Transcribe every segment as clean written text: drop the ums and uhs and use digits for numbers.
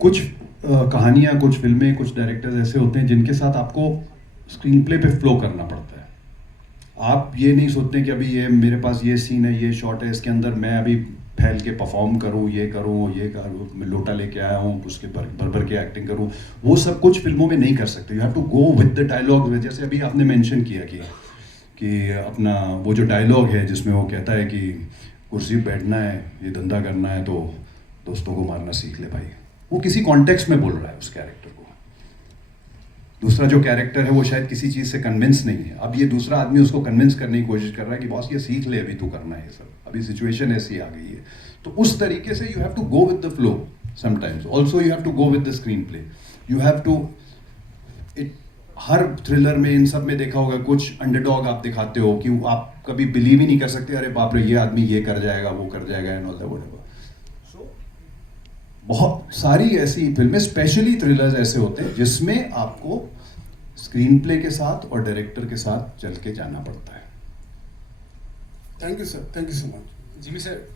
कुछ कहानियाँ, कुछ फिल्में, कुछ डायरेक्टर्स ऐसे होते हैं जिनके साथ आपको स्क्रीन प्ले पे फ्लो करना पड़ता है। आप ये नहीं सोचते कि अभी ये मेरे पास ये सीन है, ये शॉट है, इसके अंदर मैं अभी फैल के परफॉर्म करूँ, ये करूँ, ये करूँ, मैं लोटा लेके आया हूँ, उसके भर भर के एक्टिंग करूँ। वो सब कुछ फिल्मों में नहीं कर सकते। You have to go with the dialogue. जैसे अभी आपने मेंशन किया कि अपना वो जो डायलॉग है जिसमें वो कहता है कि कुर्सी पे बैठना है, ये धंधा करना है तो दोस्तों को मारना सीख ले भाई। वो किसी कॉन्टेक्स्ट में बोल रहा है उस कैरेक्टर को। दूसरा जो कैरेक्टर है वो शायद किसी चीज़ से कन्विंस नहीं है। अब ये दूसरा आदमी उसको कन्विंस करने की कोशिश कर रहा है कि बॉस ये सीख ले, अभी तू करना है ये सब, अभी सिचुएशन ऐसी आ गई है। तो उस तरीके से you have to go with the flow sometimes. Also you have to go with the screenplay. You have to हर थ्रिलर में, इन सब में देखा होगा, कुछ अंडरडॉग आप दिखाते हो कि आप कभी बिलीव ही नहीं कर सकते, अरे बाप रे ये आदमी ये कर जाएगा, वो कर जाएगा, एंड ऑल दैट व्हाटएवर। सो बहुत सारी ऐसी फिल्में, स्पेशली थ्रिलर्स ऐसे होते हैं जिसमें आपको स्क्रीन प्ले के साथ और डायरेक्टर के साथ चल के जाना पड़ता है। Thank you sir, thank you so much. Jimmy sir,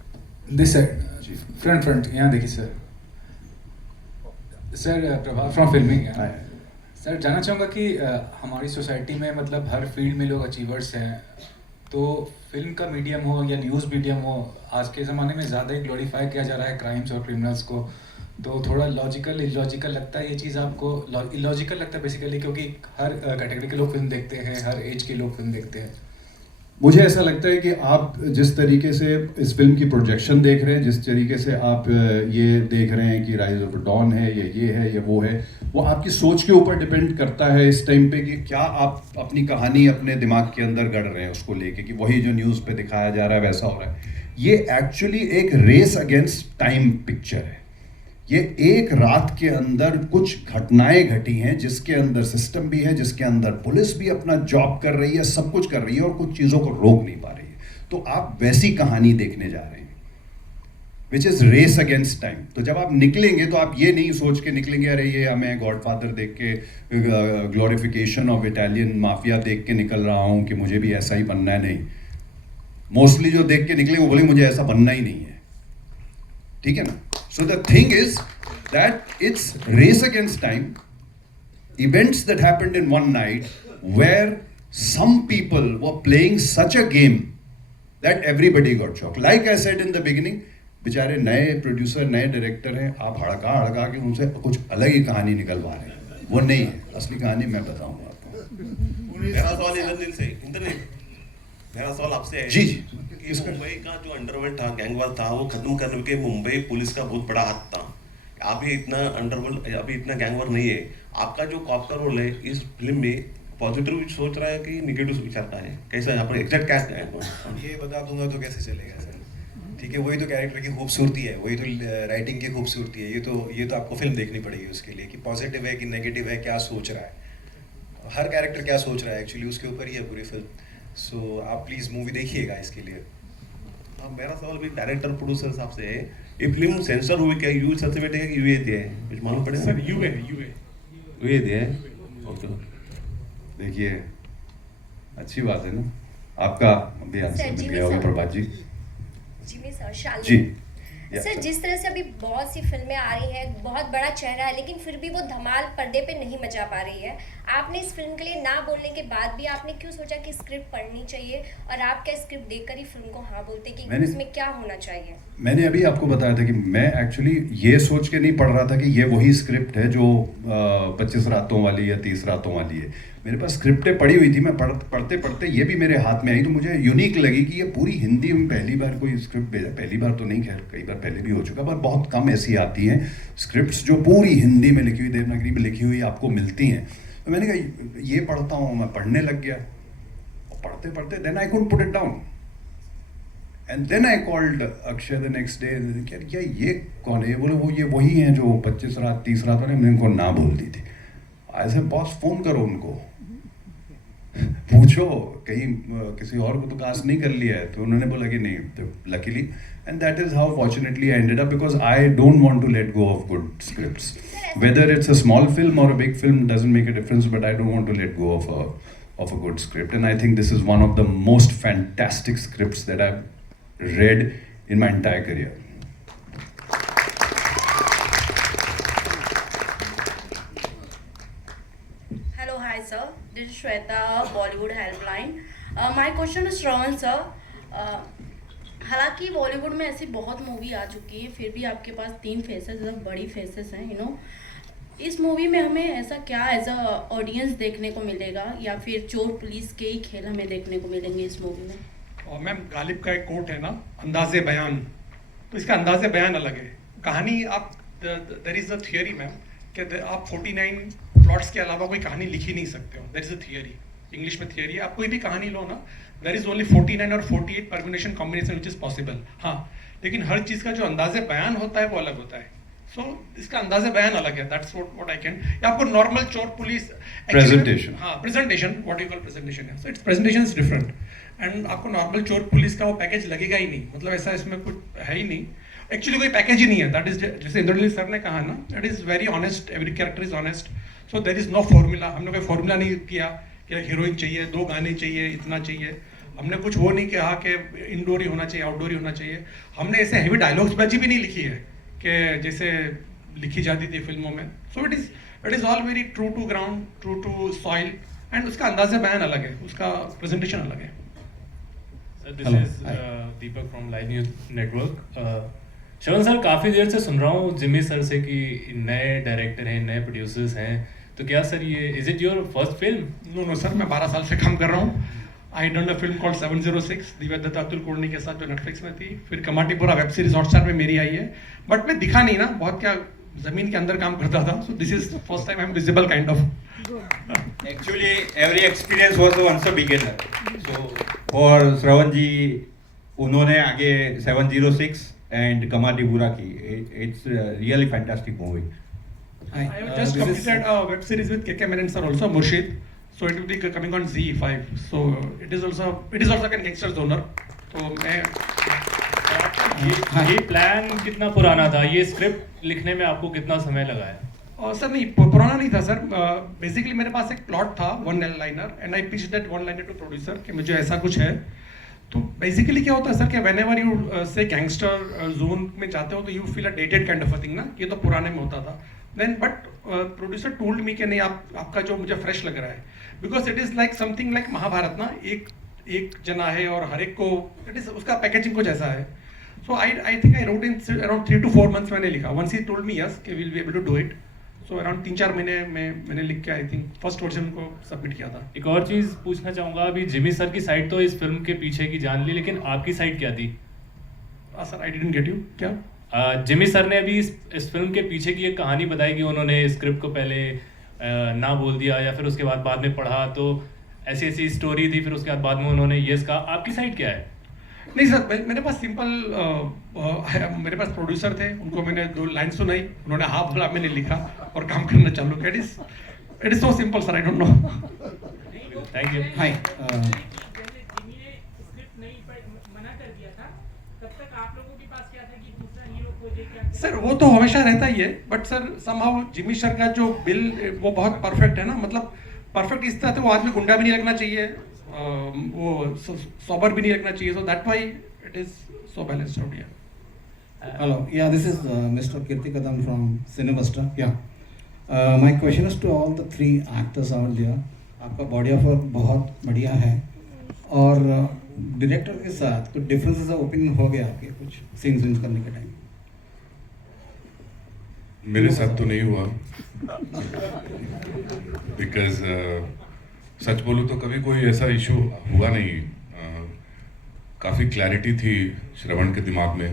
this side जी। फ्रंट यहाँ देखिए sir. Sir Prabhav from filming. Sir जानना चाहूँगा कि हमारी सोसाइटी में मतलब हर फील्ड में लोग अचीवर्स हैं, तो फिल्म का मीडियम हो या न्यूज़ मीडियम हो, आज के ज़माने में ज़्यादा ही ग्लोरीफाई किया जा रहा है क्राइम्स और क्रिमिनल्स को। तो थोड़ा लॉजिकल इलॉजिकल लगता है ये चीज़ आपको? इलॉजिकल लगता है बेसिकली, क्योंकि हर कैटेगरी के लोग फिल्म देखते हैं, हर एज के लोग फिल्म देखते हैं। मुझे ऐसा लगता है कि आप जिस तरीके से इस फिल्म की प्रोजेक्शन देख रहे हैं, जिस तरीके से आप ये देख रहे हैं कि राइज ऑफ डॉन है, ये है, ये वो है, वो आपकी सोच के ऊपर डिपेंड करता है इस टाइम पे कि क्या आप अपनी कहानी अपने दिमाग के अंदर गढ़ रहे हैं उसको लेके, कि वही जो न्यूज़ पे दिखाया जा रहा है वैसा हो रहा है। ये एक्चुअली एक रेस अगेंस्ट टाइम पिक्चर है। ये एक रात के अंदर कुछ घटनाएं घटी हैं जिसके अंदर सिस्टम भी है, जिसके अंदर पुलिस भी अपना जॉब कर रही है, सब कुछ कर रही है और कुछ चीज़ों को रोक नहीं पा रही है। तो आप वैसी कहानी देखने जा रहे हैं which is race against time. तो जब आप निकलेंगे तो आप ये नहीं सोच के निकलेंगे अरे ये हमें गॉडफादर देख के, ग्लोरिफिकेशन ऑफ इटालियन माफिया देख के निकल रहा हूँ कि मुझे भी ऐसा ही बनना है। नहीं, मोस्टली जो देख के निकलेंगे वो बोलेंगे मुझे ऐसा बनना ही नहीं है। ठीक है ना? So the thing is that it's race against time, events that happened in one night where some people were playing such a game that everybody got shocked. Like I said in the beginning, बेचारे नए producer, नए director हैं, आप हड़का के उनसे कुछ अलग ही कहानी निकलवा रहे हैं। वो नहीं है, असली कहानी मैं बताऊंगा आपको। मेरा सवाल आपसे है जी कि मुंबई का जो अंडरवर्ल्ड था, गैंगवार था, वो खत्म करने के मुंबई पुलिस का बहुत बड़ा हाथ था। अभी इतना अंडरवर्ल्ड, अभी इतना गैंगवार नहीं है। आपका जो कॉप का रोल है इस फिल्म में, पॉजिटिव सोच रहा है कि निगेटिव विचारता है? कैसा यहाँ पर एग्जैक्ट क्या है? ये बता दूंगा तो कैसे चलेगा सर? ठीक है, वही तो कैरेक्टर की खूबसूरती है, वही तो राइटिंग की खूबसूरती है। ये तो आपको फिल्म देखनी पड़ेगी उसके लिए कि पॉजिटिव है कि नेगेटिव है, क्या सोच रहा है हर कैरेक्टर, क्या सोच रहा है एक्चुअली, उसके ऊपर ही है पूरी फिल्म। सो आप प्लीज़ मूवी देखिएगा इसके लिए। अब मेरा सवाल भी डायरेक्टर प्रोड्यूसर साहब से है, ये फिल्म सेंसर हुई क्या? यू सर्टिफिकेट है कि यूए दिया है? कुछ मालूम पड़ेगा सर यूए दिया है। ओके, देखिए अच्छी बात है ना, आपका भी आंसर मिल गया होगा प्रभात जी। जिमी सर, शालिनी जी सर, जिस तरह से अभी बहुत सी फिल्में आ रही हैं, बहुत बड़ा चेहरा है लेकिन फिर भी वो धमाल पर्दे पे नहीं मचा पा रही है। आपने इस फिल्म के लिए ना बोलने के बाद भी आपने क्यों सोचा कि स्क्रिप्ट पढ़नी चाहिए, और आप क्या स्क्रिप्ट देखकर ही फिल्म को हाँ बोलते कि इसमें क्या होना चाहिए? मैंने अभी आपको बताया था कि मैं एक्चुअली ये सोच के नहीं पढ़ रहा था कि ये वही स्क्रिप्ट है जो 25 रातों वाली या 30 रातों वाली है। मेरे पास स्क्रिप्टें पड़ी हुई थी, मैं पढ़ते पढ़ते ये भी मेरे हाथ में आई तो मुझे यूनिक लगी कि ये पूरी हिंदी में पहली बार कोई स्क्रिप्ट भेजा। पहली बार तो नहीं, खैर कई बार पहले भी हो चुका, पर बहुत कम ऐसी आती हैं स्क्रिप्ट्स जो पूरी हिंदी में लिखी हुई, देवनागरी में लिखी हुई आपको मिलती हैं। तो मैंने कहा ये पढ़ता हूँ, मैं पढ़ने लग गया और पढ़ते पढ़ते then I couldn't put it down and then I called Akshay the next day. क्या ये कौन है? बोले वो ये वही हैं जो 25 रात 30 रात वाले, मैंने उनको ना बोल दी थी। ऐसे बॉस फ़ोन करो उनको, पूछो कहीं किसी और को तो कास्ट नहीं कर लिया है। तो उन्होंने बोला कि नहीं, तो luckily and that is how fortunately I ended up, because I don't want to let go of good scripts. Whether it's a small film or a big film doesn't make a difference, but I don't want to let go of a good script, and I think this is one of the most fantastic scripts that I've read in my entire career. This is Shweta, Bollywood Helpline. My question is Shravan sir. हालांकि बॉलीवुड में ऐसी बहुत movie आ चुकी है, फिर भी आपके पास 3 faces बड़ी फेसेस हैं, यू नो. इस मूवी में हमें ऐसा क्या एज अ ऑडियंस देखने को मिलेगा, या फिर चोर पुलिस के ही खेल हमें देखने को मिलेंगे इस मूवी में? और मैम गालिब का एक कोट है ना, अंदाज़े बयान, तो इसका अंदाज़े बयान अलग है. कहानी आप there is a theory ma'am कि आप 49 प्लॉट्स के अलावा कोई कहानी लिख ही नहीं सकते हो. There is a theory, English में थियरी है. आप कोई भी कहानी लो ना, देयर इज़ ओनली 49 और 48 permutation combination which is possible. हाँ, लेकिन हर चीज़ का जो अंदाज़े बयान होता है वो अलग होता है. सो इसका अंदाज़े बयान अलग है. That's what I can. या आपको नॉर्मल चोर पुलिस प्रेजेंटेशन, हाँ presentation, what you call presentation है. So it's presentation is different. And आपको नॉर्मल चोर पुलिस का वो पैकेज लगेगा ही नहीं. मतलब ऐसा इसमें कुछ है ही नहीं. एक्चुअली कोई पैकेज ही नहीं है. दैट इज जैसे इंद्रनील सर ने कहा ना, that is very honest. Every character is honest. So there is no formula. हमने कोई फॉर्मूला नहीं किया कि हीरोइन चाहिए, 2 गाने चाहिए, इतना चाहिए. हमने कुछ वो नहीं कहा कि इंडोर ही होना चाहिए, आउटडोर ही होना चाहिए. हमने ऐसे हैवी डायलॉग्स बाजी भी नहीं लिखी है कि जैसे लिखी जाती थी फिल्मों में. So it is all very true to ground, true to soil. And उसका अंदाज़े बयान अलग है, उसका प्रेजेंटेशन अलग है. This is Deepak from live news network. Shravan sir, काफ़ी देर से सुन रहा हूँ जिमी सर से कि नए डायरेक्टर हैं, नए प्रोड्यूसर्स हैं, तो क्या सर ये is it your first film? No sir, मैं 12 साल से काम कर रहा हूँ. I done a film called 706 Divya Dutta Atul कोडनी के साथ, जो नेटफ्लिक्स में थी. फिर कमाटीपुरा वेब सीरीज हॉटस्टार में मेरी आई है. बट मैं दिखा नहीं ना, बहुत क्या जमीन के अंदर काम करता था. So this is first time I am visible kind of. Actually, every experience was once a beginner. So for श्रवण जी, उन्होंने आगे 706 and कमाटीपुरा की. It's a really fantastic movie. I have just completed a web series with KK Menon sir also, Murshid. So it will be coming on Z5. So it is also like a gangster genre. तो मैं ये plan कितना पुराना था? ये script लिखने में आपको कितना समय लगा है? सर नहीं, पुराना नहीं था सर. बेसिकली मेरे पास एक प्लॉट था, 1 liner, and I pitch that 1 liner to producer कि मुझे ऐसा कुछ है. तो बेसिकली क्या होता है सर कि whenever you say gangster zone में जाते हो तो you feel a dated kind of a thing ना. ये तो पुराने में होता था. Then but producer told me कि नहीं, आपका जो मुझे फ्रेश लग रहा है, because it is like something like Mahabharata ना. एक जना है और हर एक को इट इज उसका पैकेजिंग कुछ ऐसा है. So I think I wrote in around 3 to 4 months मैंने लिखा. Once he told me yes कि will be able to do it. So around 3-4 महीने में मैंने लिख के आई थिंक फर्स्ट वर्जन को सबमिट किया था. एक और चीज़ पूछना चाहूँगा, अभी जिमी सर की साइड तो इस फिल्म के पीछे की जान ली, लेकिन आपकी साइड क्या थी? Sir I didn't get you. क्या? जिमी सर ने अभी इस फिल्म के पीछे की एक कहानी बताई कि उन्होंने स्क्रिप्ट को पहले ना बोल दिया, या फिर उसके बाद में पढ़ा तो ऐसी स्टोरी थी, फिर उसके बाद में उन्होंने यस कहा. आपकी साइड क्या है? नहीं सर, मेरे पास सिंपल मेरे पास प्रोड्यूसर थे, उनको मैंने 2 लाइन सुनाई, उन्होंने हाँ बोला, मैंने लिखा और काम करना चालू किया. It is so simple sir, I don't know. Thank you. Hi. Sir वो तो हमेशा रहता ही है, but sir somehow Jimmy sir का जो बिल वो बहुत परफेक्ट है ना. मतलब परफेक्ट इस तरह से वो आदमी गुंडा भी नहीं लगना चाहिए, वो सोबर भी नहीं रखना चाहिए. So that why it is so balanced out. Hello, yeah, this is Mr. Kirti Kadam from Cinebuster. Yeah, my question is to all the 3 actors out there. आपका बॉडी ऑफ वर्क बहुत बढ़िया है, और director के साथ कुछ differences of opinion हो गया आपके कुछ सीन्स करने के टाइम? मेरे साथ तो नहीं हुआ, बिकॉज सच बोलूँ तो कभी कोई ऐसा इशू हुआ नहीं. काफ़ी क्लैरिटी थी श्रवण के दिमाग में.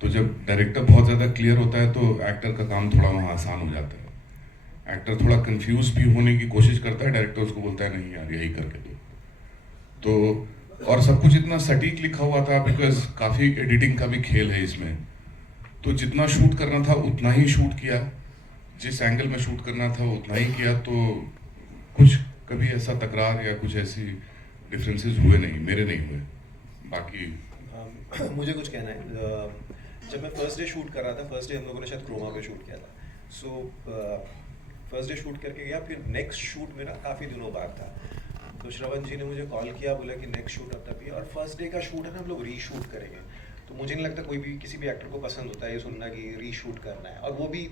तो जब डायरेक्टर बहुत ज़्यादा क्लियर होता है तो एक्टर का काम थोड़ा वहाँ आसान हो जाता है. एक्टर थोड़ा कंफ्यूज भी होने की कोशिश करता है, डायरेक्टर उसको बोलता है नहीं यार यही करके दो. तो और सब कुछ इतना सटीक लिखा हुआ था, बिकॉज काफ़ी एडिटिंग का भी खेल है इसमें. तो जितना शूट करना था उतना ही शूट किया, जिस एंगल में शूट करना था उतना ही किया. तो कुछ कभी ऐसा तकरार या कुछ ऐसी डिफरेंसेस हुए नहीं, मेरे नहीं हुए. बाकी मुझे कुछ कहना है. जब मैं फर्स्ट डे शूट कर रहा था, फर्स्ट डे हम लोगों ने शायद क्रोमा पे शूट किया था. सो फर्स्ट डे शूट करके गया, फिर नेक्स्ट शूट मेरा काफ़ी दिनों बाद था. तो श्रवण जी ने मुझे कॉल किया, बोला कि नेक्स्ट शूट अब तक भी, और फर्स्ट डे का शूट है ना, हम लोग रीशूट करेंगे. तो मुझे नहीं लगता कोई भी किसी भी एक्टर को पसंद होता है ये सुनना कि रीशूट करना है. और वो भी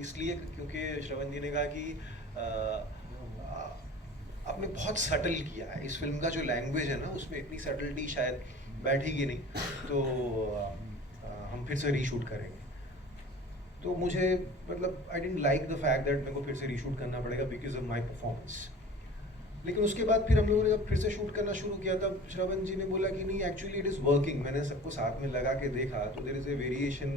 इसलिए क्योंकि श्रवण जी ने कहा कि आपने बहुत सटल किया है। इस फिल्म का जो लैंग्वेज है ना, उसमें इतनी सटलिटी शायद बैठेगी नहीं, तो हम फिर से रीशूट करेंगे। तो मुझे मतलब I didn't like the fact that मेरे को फिर से रीशूट करना पड़ेगा बिकॉज ऑफ माई परफॉर्मेंस। लेकिन उसके बाद फिर हम लोगों ने जब फिर से शूट करना शुरू किया, तब श्रवण जी ने बोला कि नहीं, एक्चुअली इट इज़ वर्किंग। मैंने सबको साथ में लगा के देखा, तो there is a variation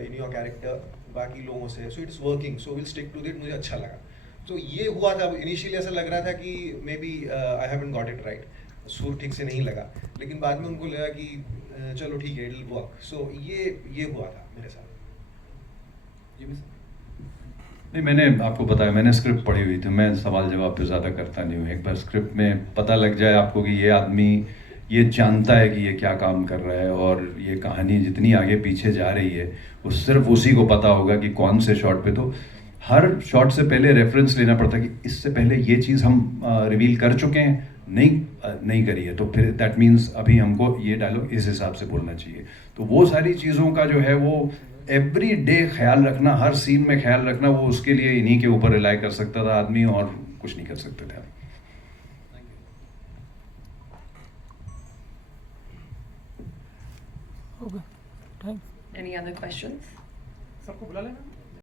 in your character बाकी लोगों से, so it is working, so will stick to it. मुझे अच्छा लगा। तो ये हुआ था। इनिशियली ऐसा लग रहा था कि maybe I haven't got it right, सुर ठीक से नहीं लगा, लेकिन बाद में उनको लगा कि चलो ठीक है, इट विल वर्क। सो ये हुआ था मेरे साथ। नहीं, मैंने आपको बताया, मैंने स्क्रिप्ट पढ़ी हुई थी, मैं सवाल जवाब पे ज़्यादा करता नहीं हूँ। एक बार स्क्रिप्ट में पता लग जाए आपको कि ये आदमी ये जानता है कि ये क्या काम कर रहा है, और ये कहानी जितनी आगे पीछे जा रही है वो सिर्फ उसी को पता होगा कि कौन से शॉट पे। तो हर शॉट से पहले रेफरेंस लेना पड़ता है कि इससे पहले ये चीज़ हम रिवील कर चुके हैं, नहीं करी है, तो फिर दैट मीन्स अभी हमको ये डायलॉग इस हिसाब से बोलना चाहिए। तो वो सारी चीज़ों का जो है वो एवरी डे ख्याल रखना, हर सीन में ख्याल रखना, वो उसके लिए इन्हीं के ऊपर रिलाई कर सकता था आदमी, और कुछ नहीं कर सकते थे। Any other questions? सबको बुला लेना।